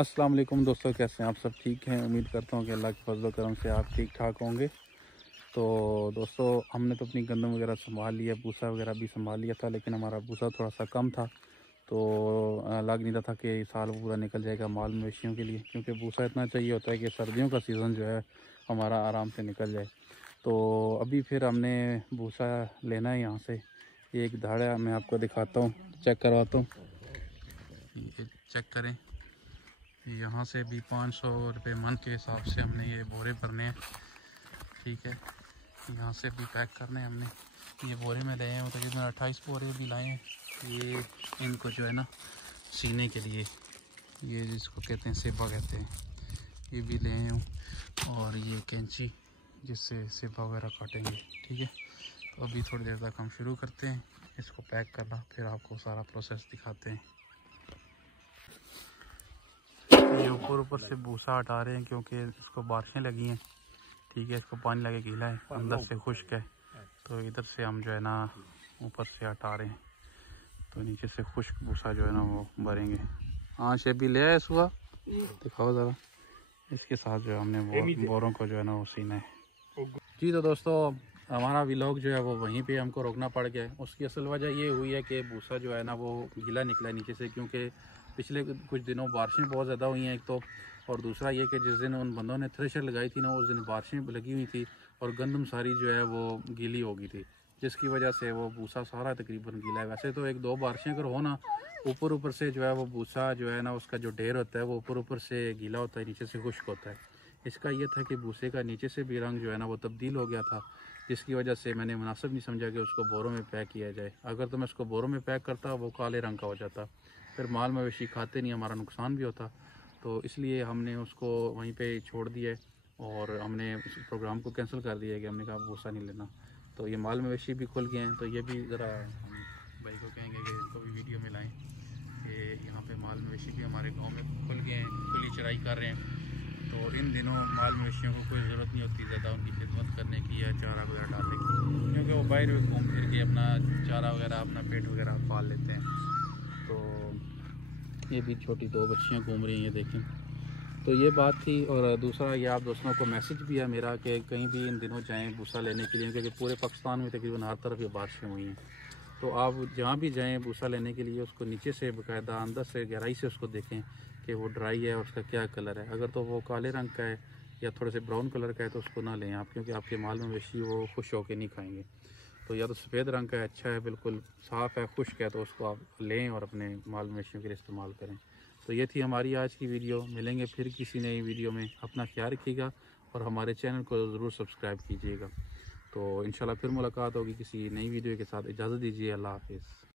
अस्सलाम वालेकुम दोस्तों, कैसे हैं आप? सब ठीक हैं? उम्मीद करता हूँ कि अल्लाह के फजल करम से आप ठीक ठाक होंगे। तो दोस्तों, हमने तो अपनी गंदम वगैरह संभाल लिया, भूसा वगैरह भी संभाल लिया था, लेकिन हमारा भूसा थोड़ा सा कम था। तो लग नहीं रहा था कि साल पूरा निकल जाएगा माल मवेशियों के लिए, क्योंकि भूसा इतना चाहिए होता है कि सर्दियों का सीज़न जो है हमारा आराम से निकल जाए। तो अभी फिर हमने भूसा लेना है यहाँ से। ये एक धाड़ा मैं आपको दिखाता हूँ, चेक करवाता हूँ। ये चेक करें, यहाँ से भी 500 रुपये मन के हिसाब से हमने ये बोरे भरने हैं। ठीक है, यहाँ से भी पैक करने हैं हमने। ये बोरे में लाए हैं, तकरीबन 28 बोरे भी लाए हैं। ये इनको जो है ना सीने के लिए, ये जिसको कहते हैं सेबा कहते हैं, ये भी ले आए हूँ। और ये कैंची जिससे सेबा वगैरह काटेंगे। ठीक है, तो अभी थोड़ी देर तक हम शुरू करते हैं इसको पैक करना, फिर आपको सारा प्रोसेस दिखाते हैं। ये ऊपर से भूसा हटा रहे हैं क्योंकि इसको बारिशें लगी हैं। ठीक है, इसको पानी लगे गीला है, अंदर से खुश्क है, तो इधर से हम जो है ना ऊपर से हटा रहे हैं। तो नीचे से खुश्क भूसा जो है ना वो भरेंगे। हाँ शेबी ले आए सुबह, दिखाओ ज़रा। इसके साथ जो है हमने बोरों को जो है ना वो सीना है। जी तो दोस्तों, हमारा व्लॉग जो है वो वहीं पे हमको रोकना पड़ गया है। उसकी असल वजह ये हुई है कि भूसा जो है ना वो गीला निकला है नीचे से, क्योंकि पिछले कुछ दिनों बारिशें बहुत ज़्यादा हुई हैं एक तो, और दूसरा ये कि जिस दिन उन बंदों ने थ्रेशर लगाई थी ना, उस दिन बारिशें लगी हुई थी और गंदम सारी जो है वो गीली हो गई थी, जिसकी वजह से वो भूसा सारा तकरीबन गीला है। वैसे तो एक दो बारिशें अगर हो ना, ऊपर से जो है वो भूसा जो है ना उसका जो ढेर होता है वो ऊपर से गीला होता है, नीचे से खुश्क होता है। इसका ये था कि भूसे का नीचे से भी रंग जो है ना वो तब्दील हो गया था, जिसकी वजह से मैंने मुनासिब नहीं समझा कि उसको बोरों में पैक किया जाए। अगर तो मैं उसको बोरों में पैक करता वो काले रंग का हो जाता, फिर माल मवेशी खाते नहीं, हमारा नुकसान भी होता। तो इसलिए हमने उसको वहीं पे छोड़ दिया और हमने उस प्रोग्राम को कैंसिल कर दिया कि हमने कहा भूसा नहीं लेना। तो ये माल मवेशी भी खुल गए हैं, तो ये भी ज़रा हम भाई को कहेंगे कि इनको भी वीडियो में लाएँ कि यहाँ पे माल मवेशी भी हमारे गांव में खुल गए हैं, खुली चराई कर रहे हैं। तो इन दिनों माल मवेशियों को कोई ज़रूरत नहीं होती ज़्यादा उनकी खिदमत करने की या चारा वगैरह डालने की, क्योंकि वो बाहर में घूम फिर के अपना चारा वगैरह अपना पेट वगैरह पाल लेते हैं। तो ये भी छोटी दो बच्चियाँ घूम रही हैं, ये देखें। तो ये बात थी। और दूसरा ये आप दोस्तों को मैसेज भी है मेरा कि कहीं भी इन दिनों जाएँ भूसा लेने के लिए, क्योंकि पूरे पाकिस्तान में तकरीबन हर तरफ ये बारिशें हुई हैं। तो आप जहाँ भी जाएँ भूसा लेने के लिए, उसको नीचे से बाकायदा अंदर से गहराई से उसको देखें कि वो ड्राई है और उसका क्या कलर है। अगर तो वो काले रंग का है या थोड़े से ब्राउन कलर का है तो उसको ना लें आप, क्योंकि आपके माल मवेशी वो खुश होकर नहीं खाएंगे। तो या तो सफ़ेद रंग का है, अच्छा है, बिल्कुल साफ़ है, खुश्क है, तो उसको आप लें और अपने माल मवेशियों के लिए इस्तेमाल करें। तो ये थी हमारी आज की वीडियो। मिलेंगे फिर किसी नई वीडियो में। अपना ख्याल रखिएगा और हमारे चैनल को ज़रूर सब्सक्राइब कीजिएगा। तो इंशाल्लाह फिर मुलाकात होगी किसी नई वीडियो के साथ। इजाज़त दीजिए, अल्लाह हाफिज़।